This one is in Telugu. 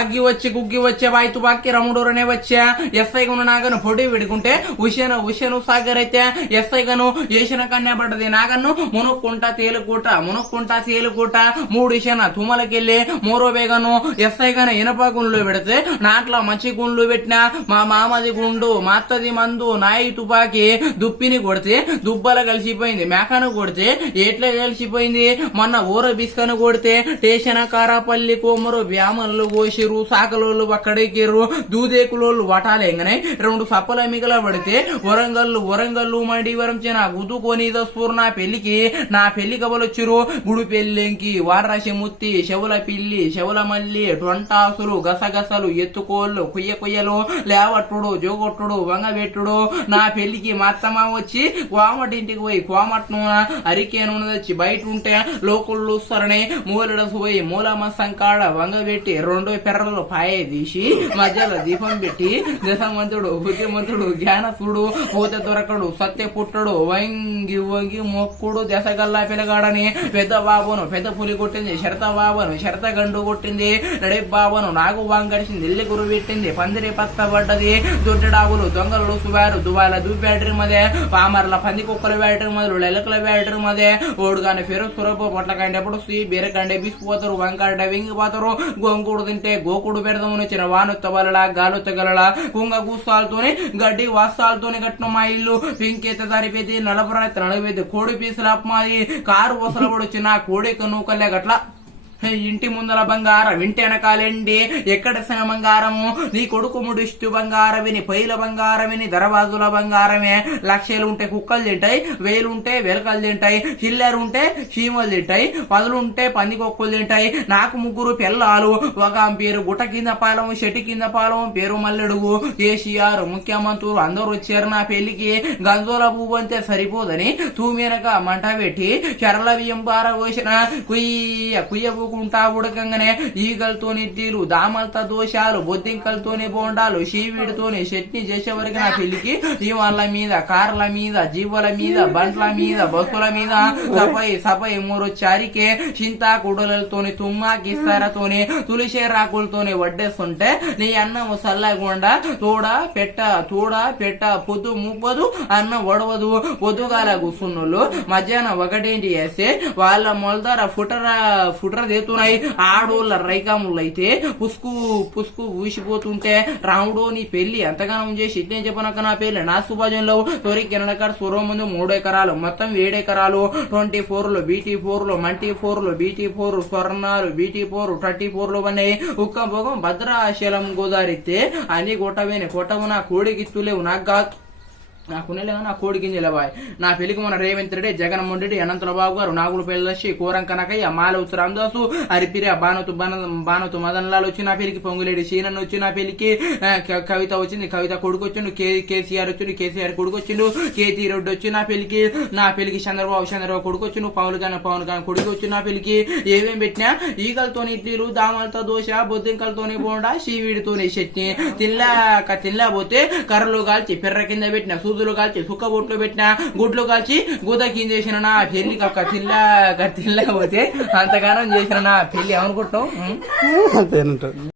అగ్గి వచ్చి గుగ్గి వచ్చే వాయితు బాకి రముడూరనే వచ్చా ఎస్ఐ గను నాగను పొడి విడుకుంటే ఉషను సాగర్ అయితే ఎస్ఐ గను ఏసిన కన్యా పడ్డది నాగన్ను మునుక్కుంటా తేలుకుంటా మూడు ఇషన తుమ్మలకెళ్ళి మూరో బేగను ఎస్ఐ గను ఇనప గుండ్లు పెడితే నాట్ల మంచి గుండ్లు పెట్టినా మా మామది గుండు మా అత్తది మందు నాయి తుపాకి దుప్పిని కొడితే దుబ్బల కలిసిపోయింది మేకను కొడితే ఎట్లా కలిసిపోయింది మొన్న ఊర బిస్కను కొడితే టేషన్ కారాపల్లి కోమరు బ్యామన్లు కోసిరు సాకలోళ్ళు అక్కడికిర్రు దూదేకులోళ్ళు వటాలేంగనే రెండు సప్పల మిగల పడితే వరంగల్లు మండివరం చిన్న గుద్దుకొని దస్తూరు నా పెళ్లి కబలొచ్చిరు గుడి పెళ్ళెంకి వారరాశి ముత్తి చెవుల పిల్లి చెవుల మల్లి టొంటాసులు గసగసలు ఎత్తుకోళ్ళు కొయ్యలు లేవట్టుడు జోగొట్టుడు వంగబెట్టుడు నా పెళ్లికి మా అత్తమ్మ వచ్చి కోమటింటికి పోయి కోమట్ను అరికేను వచ్చి బయట ఉంటే లోకుళ్ళు సరనే మూలడసు పోయి మూలమస్సం కాడ వంగబెట్టి రెండు పెర్రలు పాయ తీసి మధ్యలో దీపం పెట్టి దశమంతుడు బుద్ధిమంతుడు జ్ఞానసుడు పోత దొరకడు సత్య పుట్టడు వంగి మొక్కుడు దశగల్లా పిలగాడని పెద్ద బాబును పెద్ద పులి కొట్టింది శరత బాబును శరత గండు కొట్టింది నడే బాబును నాగు వాంగడిచింది ఇల్లి గురు పెట్టింది పందిరి పత్త పడ్డది దొడ్డడాగులు దొంగలు సువారు దువాల బ్యాటరీ మదే పామర్ల పంది కుక్కల బ్యాటరీ మొదలు ఎలకల బ్యాటరీ మదే ఓడుగానే ఫెరు సురపు పొట్లకండెప్పుడు బీరకండే బిసిపోతారు వంకాడ వెంగిపోతారు గొంగుడు తింటే గోకుడు పెడదామని వచ్చిన వానొత్త వలలా గాలొత్త గలలా కుంగ కూస్తాలతోని గడ్డి వాస్తాలతోని కట్టిన మా ఇల్లు పింకెత్త దారిపోయింది నలభై కోడి పీసులు అప్మాది కారు వసలబడి వచ్చిన కోడికి నూకలే గట్ల ఇంటి ముందల బంగారం ఇంటి వెనకాలండి ఎక్కడ సన బంగారము నీ కొడుకు ముడిస్తు బంగారమిని పైల బంగారమిని దరవాజుల బంగారమే లక్షలు ఉంటే కుక్కలు తింటాయి 1000 ఉంటే వెలకలు తింటాయి చిల్లరు ఉంటే చీమలు తింటాయి 10 ఉంటే పందికొక్కులు తింటాయి నాకు 3 పిల్లలు ఒక పేరు గుట్ట కింద పాలము చెట్టు కింద పాలము పేరు మల్లెడుగు కేసీఆర్ ముఖ్యమంత్రులు అందరూ వచ్చారు నా పెళ్లికి గంజోల పువ్వు అంతే సరిపోదని తూమేనక మంట పెట్టి చెరల బియ్యం పార పోసిన కుయ్య కుంటా ఉడకంగానే ఈగలతోని ఇడ్లీలు దామలతో దోషాలు బొద్దింకలతోని బోండాలు షీవీడితోని చట్నీ చేసేవరకు నా పెళ్లికి దీవాళ్ళ మీద కార్ల మీద జీవుల మీద బండ్ల మీద బస్సుల మీద సపై మూరొచ్చారికే చింతా కుడలతోని తుమ్మా కిస్తారతోని తులసి రాకులతోని వడ్డేస్తుంటే నీ అన్నం సల్లగుండా తోడ పెట్ట పొద్దు ముప్పదు అన్నం వడవదు పొద్దుగాల కూర్చున్నోళ్ళు మధ్యాహ్నం 1 వేస్తే వాళ్ళ మొలదార ఫుటర దేతున్నాయి ఆడోళ్ళ రైకాములు అయితే పుసుకు ఊసిపోతుంటే రాముడు నీ పెళ్లి ఎంతగానో చేసి ఇట్నే చెప్పనక్క నా పెళ్లి నా సుభాజంలో తొరి కిరణకర్ సురో ముందు 3 ఎకరాలు మొత్తం 7 ఎకరాలు 24లో BT4లో మంటీ4లో BT4 స్వర్ణాలు BT4 34లో ఉన్నాయి ఉక్క భోగం భద్రాచలం గోదారితే అన్ని కొట్టవు నా కోడికిత్తులేవు నాకునేలేవు నా కోడి గింజలబాయ్ నా పెళ్లికి మన రేవంత్ రెడ్డి జగన్మోహన్ రెడ్డి అనంతల బాబు గారు నాగులు పెళ్ళి కోరంకనకయ్య మాల ఉత్తరాందాసు అరిపిరి బానతు మదన్ లాల్ వచ్చి నా పెళ్లికి పొంగులేడి సీనన్ వచ్చి నా పెళ్లికి కవిత వచ్చింది కవిత కొడుకు వచ్చిండు కేసీఆర్ వచ్చిండు కేసీఆర్ కొడుకు వచ్చిండు కేటీ రెడ్డి వచ్చి నా పెళ్లికి చంద్రబాబు కొడుకు వచ్చిండు పవన్ కళ్యాణ్ కొడుకు వచ్చి నా పెళ్లికి ఏమేమి పెట్టినా ఈగలతోని ఇడ్లీలు దామలతో దోశ బొద్దింకలతోని బోండా షీవీడితోని చట్నీ తినలేకపోతే కర్రలు కాల్చి పెర్ర కింద పెట్టిన సూదులు కాల్చి సుక్క బొట్లు పెట్టిన గుడ్లు కాల్చి గుద కింద చేసిన నా పెళ్లి తినలేకపోతే అంతగానం చేసిన నా పెళ్లి అనుకుంటాం